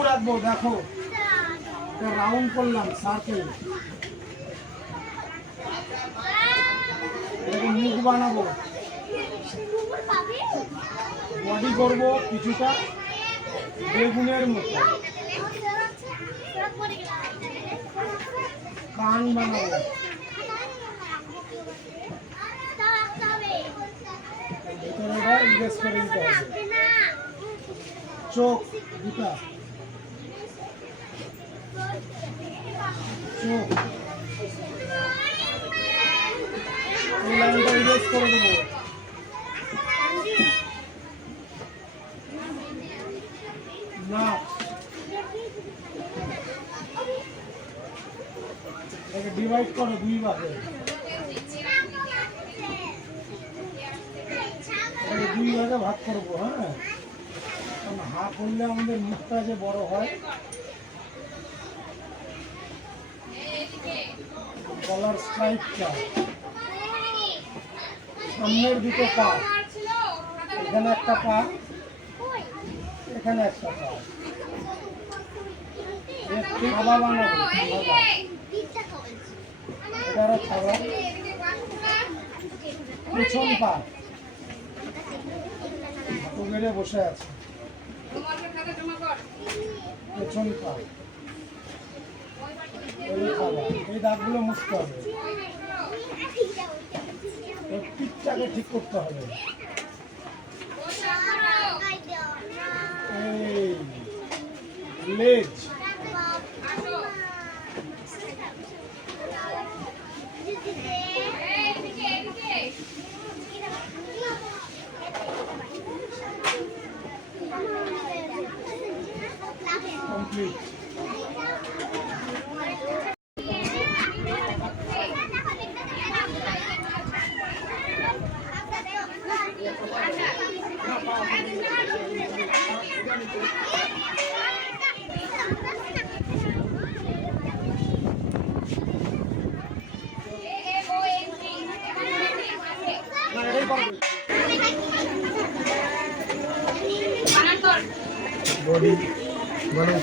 এটুকু রাখবো, দেখো রাউন্ড করলাম সার্কেল, এটাকে মুখ বানাবো, বডি করবো কিছুটা বেগুনের মতো, কান বানাবো, ভেতরেটা ইংরেজ করে দিতে হবে, চোখ দুটা, চোখ এই লাইনটা ইংরেজ করে দেবো, নাক, এটাকে ডিভাইড করো দুই ভাগে, দুই ভাগে ভাগ করবো। হ্যাঁ, কারণ হা করলে আমাদের মুখটা যে বড় হয়, গলার স্ট্রাইপটা, সামনের দুটো পা, এখানে একটা পা, এখানে একটা পা, খাবার বানাবো, এটারও খাবার, পেছন পা, হাঁটু গেড়ে বসে আছে, পেছন পা, খাবার, এই দাগগুলো মুছতে হবে, পিঠটাকে ঠিক করতে হবে, এই লেজ, কমপ্লিট। বডি বলো।